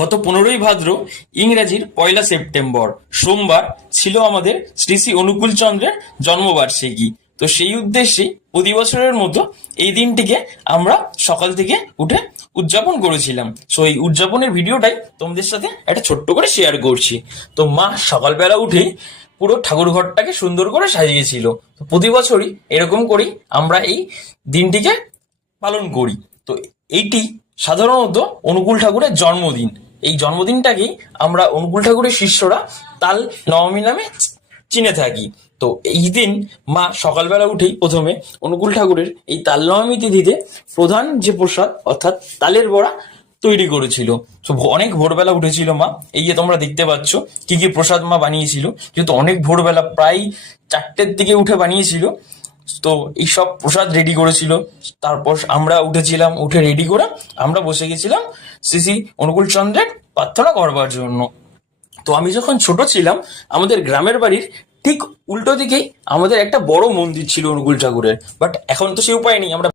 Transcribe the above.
গত 15ই ভাদ্র ইংরেজির 1 সেপ্টেম্বর সোমবার ছিল আমাদের শ্রী শ্রী অনুকূল চন্দ্রের জন্মবার্ষিকী। তো সেই উদ্দেশ্যেই প্রতি বছরের মতো এই দিনটিকে আমরা সকাল থেকে উঠে উদযাপন করেছিলাম। সো এই উদযাপনের ভিডিওটাই তোমাদের সাথে একটা ছোট্ট করে শেয়ার করছি। তো মা সকালবেলা উঠেই পুরো ঠাকুর ঘরটাকে সুন্দর করে সাজিয়েছিল। তো প্রতি বছরই এরকম করেই আমরা এই দিনটিকে পালন করি। তো এইটি সাধারণত অনুকূল ঠাকুরের জন্মদিন। এই জন্মদিনটাকেই আমরা অনুকূল ঠাকুরের শিষ্যরা তাল নবমী নামে চিনে থাকি। তো এই দিন মা সকালবেলা উঠেই প্রথমে অনুকূল ঠাকুরের এই তাল নবমী তিথিতে প্রধান যে প্রসাদ অর্থাৎ তালের বড়া তৈরি করেছিল। তো অনেক ভোরবেলা উঠেছিল মা, এই যে তোমরা দেখতে পাচ্ছ কি কি প্রসাদ মা বানিয়েছিল, যেহেতু অনেক ভোরবেলা প্রায় 4টের দিকে উঠে বানিয়েছিল। তো এইসব প্রসাদ রেডি করেছিল। তারপর আমরা উঠেছিলাম, উঠে রেডি করে আমরা বসে গেছিলাম শ্রী শ্রী অনুকূল চন্দ্রের প্রার্থনা করবার জন্য। তো আমি যখন ছোট ছিলাম, আমাদের গ্রামের বাড়ির ঠিক উল্টো দিকেই আমাদের একটা বড় মন্দির ছিল অনুকূল ঠাকুরের। বাট এখন তো সে উপায় নেই, আমরা